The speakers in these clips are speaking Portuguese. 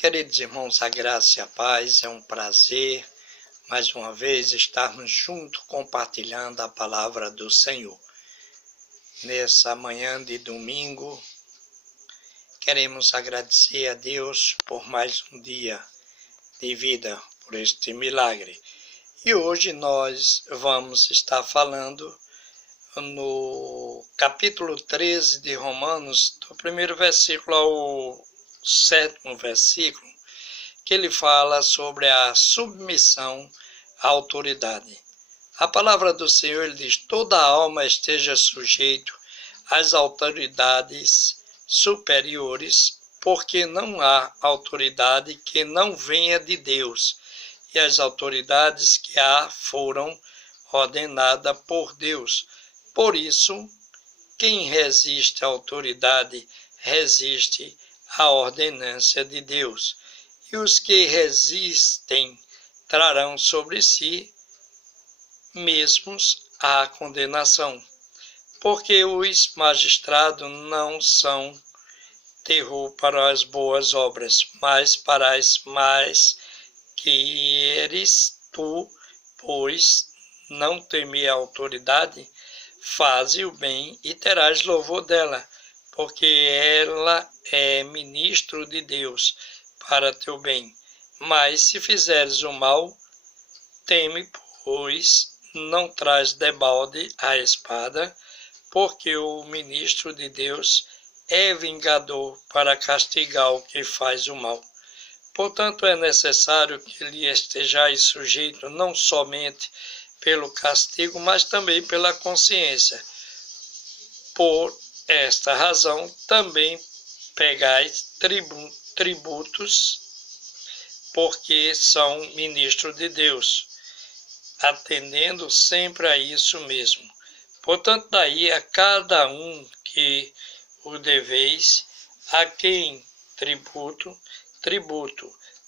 Queridos irmãos, a graça e a paz, é um prazer, mais uma vez, estarmos juntos compartilhando a palavra do Senhor. Nessa manhã de domingo, queremos agradecer a Deus por mais um dia de vida, por este milagre. E hoje nós vamos estar falando no capítulo 13 de Romanos, do primeiro versículo ao 7º versículo, que ele fala sobre a submissão à autoridade. A palavra do Senhor, ele diz: toda alma esteja sujeito às autoridades superiores, porque não há autoridade que não venha de Deus, e as autoridades que há foram ordenadas por Deus. Por isso, quem resiste à autoridade resiste à ordenança de Deus. E os que resistem trarão sobre si mesmos a condenação, porque os magistrados não são terror para as boas obras, mas para as más queres tu, pois não temer a autoridade, faze o bem e terás louvor dela, porque ela é ministro de Deus para teu bem. Mas se fizeres o mal, teme, pois não traz debalde a espada, porque o ministro de Deus é vingador para castigar o que faz o mal. Portanto, é necessário que lhe estejais sujeito não somente pelo castigo, mas também pela consciência. Por esta razão, também pegais tributos, porque são ministros de Deus, atendendo sempre a isso mesmo. Portanto, daí a cada um que o deveis, a quem tributo,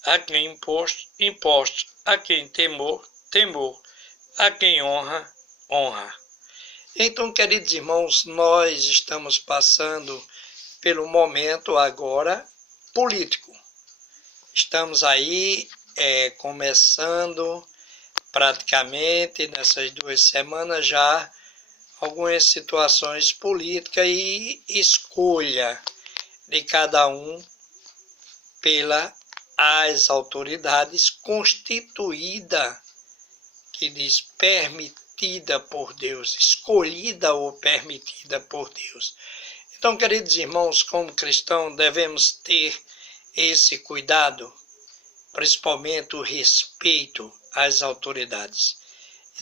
a quem imposto, a quem temor, a quem honra. Então, queridos irmãos, nós estamos passando pelo momento agora político. Estamos aí começando praticamente nessas 2 semanas já algumas situações políticas e escolha de cada um pelas autoridades constituída, que diz permitida por Deus, escolhida ou permitida por Deus. Então, queridos irmãos, como cristãos, devemos ter esse cuidado, principalmente o respeito às autoridades.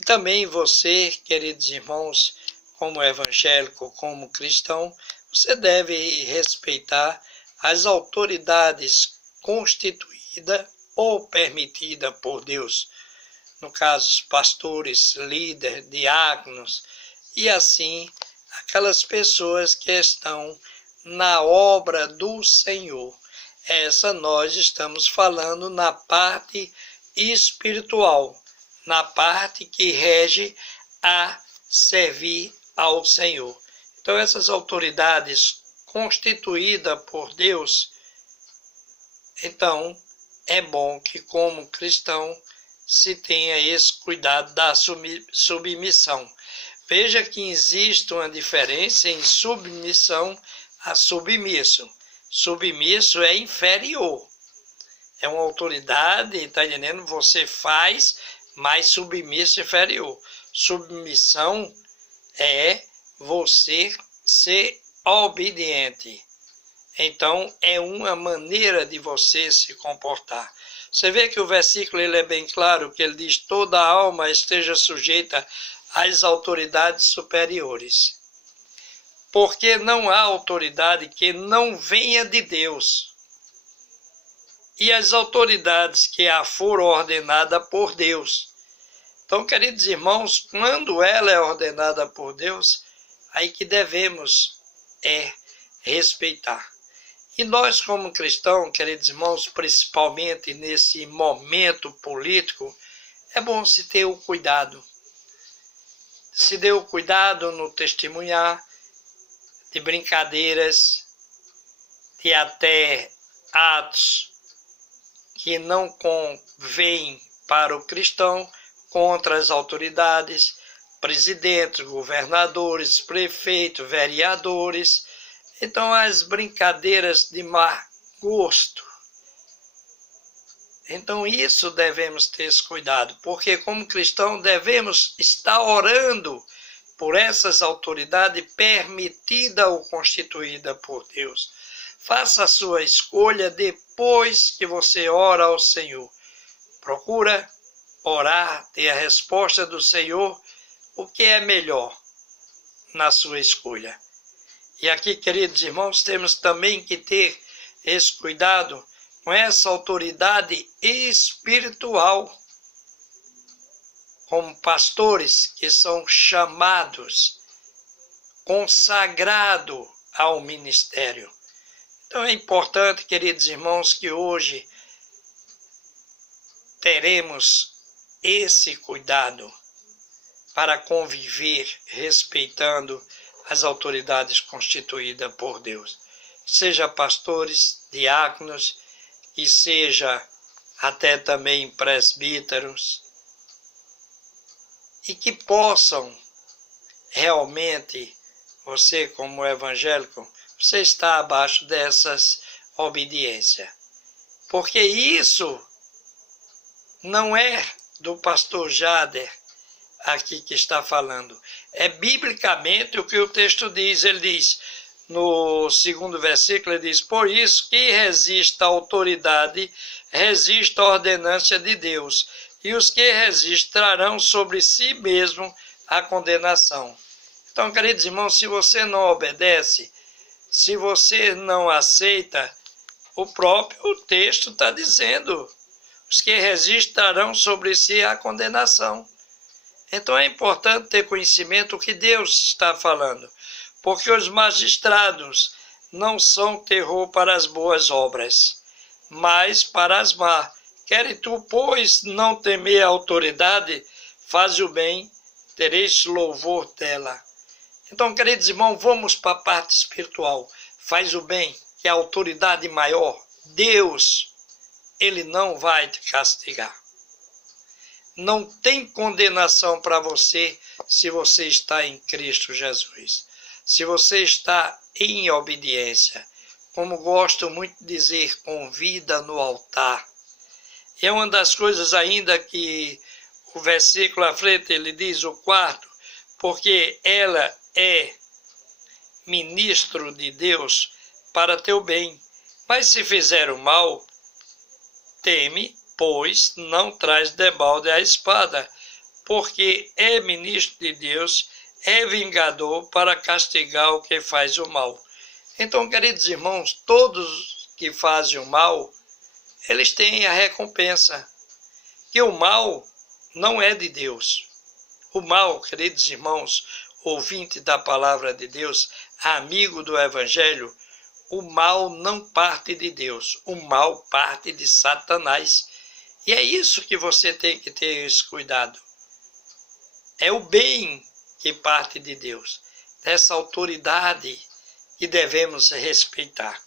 E também você, queridos irmãos, como evangélico, como cristão, você deve respeitar as autoridades constituídas ou permitidas por Deus. No caso, pastores, líderes, diáconos, e assim, aquelas pessoas que estão na obra do Senhor. Essa nós estamos falando na parte espiritual, na parte que rege a servir ao Senhor. Então, essas autoridades constituídas por Deus, então, é bom que como cristão se tenha esse cuidado da submissão. Veja que existe uma diferença em submissão a submisso. Submisso é inferior. É uma autoridade, está entendendo? Você faz, mas submisso é inferior. Submissão é você ser obediente. Então, é uma maneira de você se comportar. Você vê que o versículo ele é bem claro, que ele diz: toda alma esteja sujeita às autoridades superiores. Porque não há autoridade que não venha de Deus. E as autoridades que a foram ordenadas por Deus. Então, queridos irmãos, quando ela é ordenada por Deus, aí que devemos respeitar. E nós, como cristãos, queridos irmãos, principalmente nesse momento político, é bom se ter o cuidado. Se dê o cuidado no testemunhar de brincadeiras, de até atos que não convém para o cristão contra as autoridades, presidentes, governadores, prefeitos, vereadores. Então, as brincadeiras de má gosto. Então, isso devemos ter esse cuidado, porque como cristão devemos estar orando por essas autoridades permitida ou constituída por Deus. Faça a sua escolha depois que você ora ao Senhor. Procura orar, ter a resposta do Senhor, o que é melhor na sua escolha. E aqui, queridos irmãos, temos também que ter esse cuidado com essa autoridade espiritual, como pastores que são chamados, consagrados ao ministério. Então é importante, queridos irmãos, que hoje teremos esse cuidado para conviver respeitando as autoridades constituídas por Deus. Seja pastores, diáconos, e seja até também presbíteros, e que possam realmente, você como evangélico, você está abaixo dessas obediências. Porque isso não é do pastor Jader aqui que está falando. É biblicamente o que o texto diz. Ele diz, no 2º versículo, ele diz, por isso que resiste à autoridade, resiste à ordenança de Deus, e os que resistem trarão sobre si mesmo a condenação. Então, queridos irmãos, se você não obedece, se você não aceita, o próprio texto está dizendo, os que resistem trarão sobre si a condenação. Então é importante ter conhecimento do que Deus está falando, porque os magistrados não são terror para as boas obras, mas para as más. Queres tu, pois, não temer a autoridade, faz o bem, tereis louvor dela. Então, queridos irmãos, vamos para a parte espiritual. Faz o bem, que é a autoridade maior. Deus, Ele não vai te castigar. Não tem condenação para você se você está em Cristo Jesus. Se você está em obediência. Como gosto muito de dizer, com vida no altar. E é uma das coisas ainda que o versículo à frente, ele diz, o 4, porque ela é ministro de Deus para teu bem. Mas se fizer o mal, teme, pois não traz debalde a espada, porque é ministro de Deus, é vingador para castigar o que faz o mal. Então, queridos irmãos, todos que fazem o mal, eles têm a recompensa. Que o mal não é de Deus. O mal, queridos irmãos, ouvinte da palavra de Deus, amigo do Evangelho, o mal não parte de Deus. O mal parte de Satanás. E é isso que você tem que ter esse cuidado. É o bem que parte de Deus. Essa autoridade que devemos respeitar.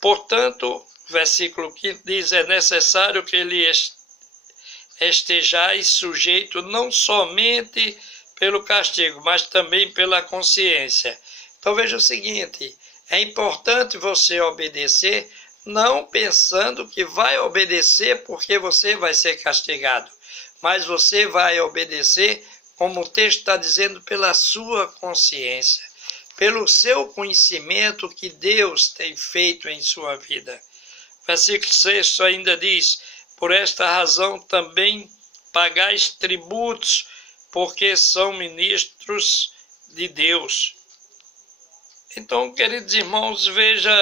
Portanto, versículo 5 diz, é necessário que ele estejais sujeito não somente pelo castigo, mas também pela consciência. Então veja o seguinte, é importante você obedecer, não pensando que vai obedecer porque você vai ser castigado, mas você vai obedecer, como o texto está dizendo, pela sua consciência, pelo seu conhecimento que Deus tem feito em sua vida. Versículo 6 ainda diz, por esta razão também pagais tributos, porque são ministros de Deus. Então, queridos irmãos, veja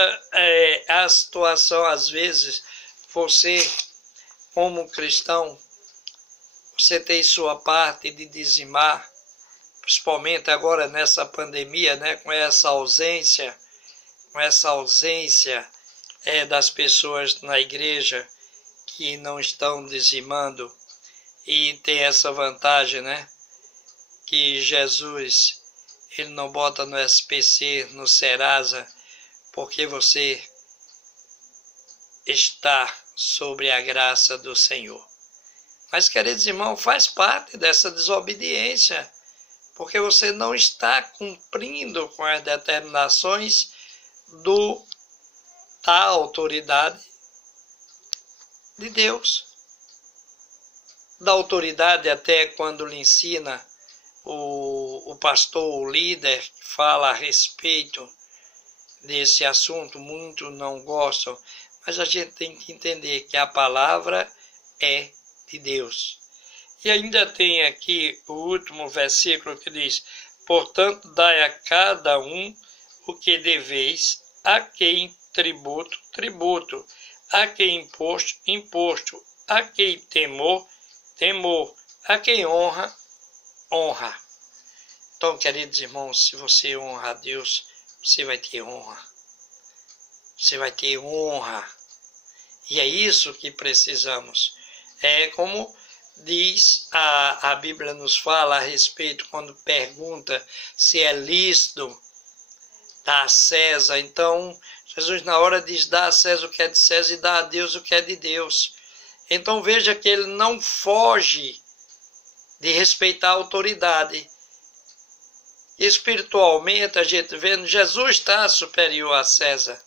a situação, às vezes, você, como cristão, você tem sua parte de dizimar, principalmente agora nessa pandemia, né, com essa ausência das pessoas na igreja que não estão dizimando, e tem essa vantagem, né, que Jesus, ele não bota no SPC, no Serasa, porque você está sobre a graça do Senhor. Mas, queridos irmãos, faz parte dessa desobediência, porque você não está cumprindo com as determinações da autoridade de Deus. Da autoridade até quando lhe ensina o pastor, o líder, que fala a respeito desse assunto, muitos não gostam, mas a gente tem que entender que a palavra é de Deus. E ainda tem aqui o último versículo que diz: portanto, dai a cada um o que deveis, a quem tributo, tributo, a quem imposto, imposto, a quem temor, temor, a quem honra, honra. Então, queridos irmãos, se você honra a Deus, você vai ter honra. Você vai ter honra. E é isso que precisamos. É como diz, a Bíblia nos fala a respeito, quando pergunta se é lícito dar a César. Então, Jesus na hora diz: dá a César o que é de César e dá a Deus o que é de Deus. Então veja que ele não foge de respeitar a autoridade. Espiritualmente, a gente vendo, Jesus está superior a César.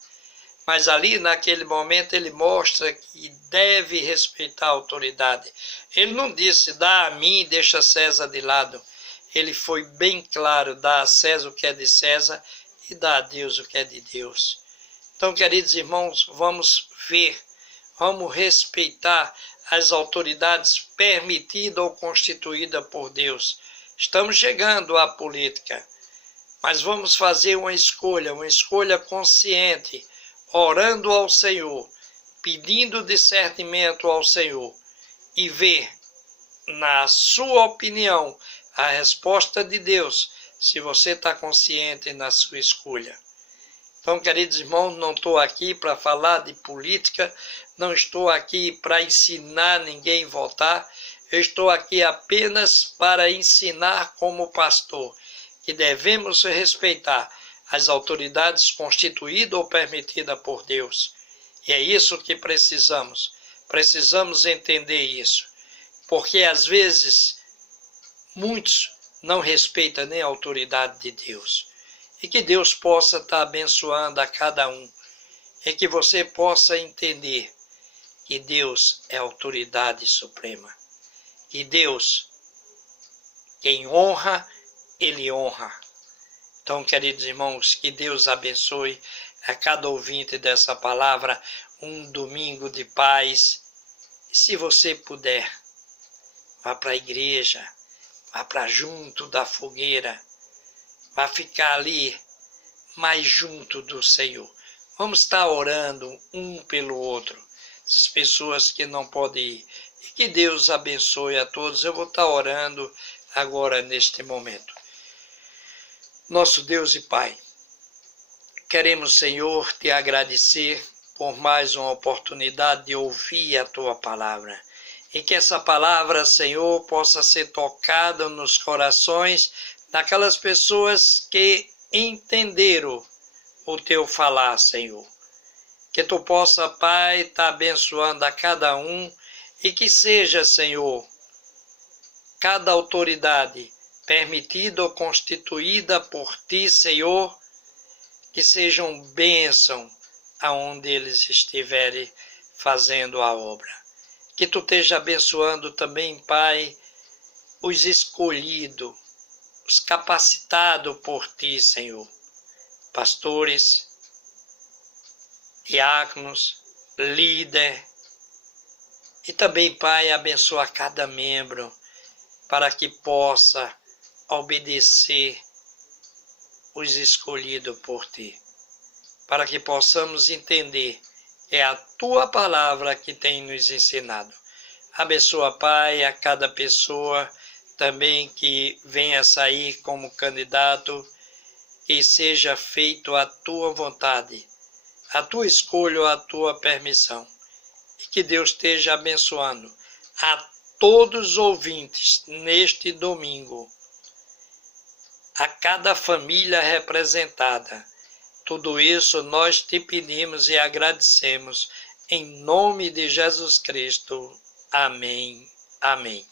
Mas ali, naquele momento, ele mostra que deve respeitar a autoridade. Ele não disse: dá a mim e deixa César de lado. Ele foi bem claro: dá a César o que é de César e dá a Deus o que é de Deus. Então, queridos irmãos, vamos ver, vamos respeitar as autoridades permitidas ou constituídas por Deus. Estamos chegando à política, mas vamos fazer uma escolha consciente, orando ao Senhor, pedindo discernimento ao Senhor e ver, na sua opinião, a resposta de Deus, se você está consciente na sua escolha. Então, queridos irmãos, não estou aqui para falar de política, não estou aqui para ensinar ninguém a votar, eu estou aqui apenas para ensinar como pastor que devemos respeitar as autoridades constituídas ou permitidas por Deus. E é isso que precisamos. Precisamos entender isso. Porque às vezes muitos não respeitam nem a autoridade de Deus. E que Deus possa estar abençoando a cada um. E que você possa entender que Deus é a autoridade suprema. Que Deus, quem honra, Ele honra. Então, queridos irmãos, que Deus abençoe a cada ouvinte dessa palavra, um domingo de paz. E se você puder, vá para a igreja, vá para junto da fogueira, vá ficar ali mais junto do Senhor. Vamos estar orando um pelo outro, essas pessoas que não podem ir. E que Deus abençoe a todos. Eu vou estar orando agora neste momento. Nosso Deus e Pai, queremos, Senhor, te agradecer por mais uma oportunidade de ouvir a Tua palavra. E que essa palavra, Senhor, possa ser tocada nos corações daquelas pessoas que entenderam o Teu falar, Senhor. Que Tu possa, Pai, estar abençoando a cada um e que seja, Senhor, cada autoridade permitida ou constituída por Ti, Senhor, que sejam bênção aonde eles estiverem fazendo a obra. Que Tu esteja abençoando também, Pai, os escolhidos, os capacitados por Ti, Senhor. Pastores, diáconos, líder. E também, Pai, abençoa cada membro para que possa obedecer os escolhidos por Ti. Para que possamos entender que é a Tua palavra que tem nos ensinado. Abençoa, Pai, a cada pessoa também que venha sair como candidato, que seja feito a Tua vontade, a Tua escolha ou a Tua permissão. E que Deus esteja abençoando a todos os ouvintes neste domingo, a cada família representada. Tudo isso nós te pedimos e agradecemos Em nome de Jesus Cristo. Amém. Amém.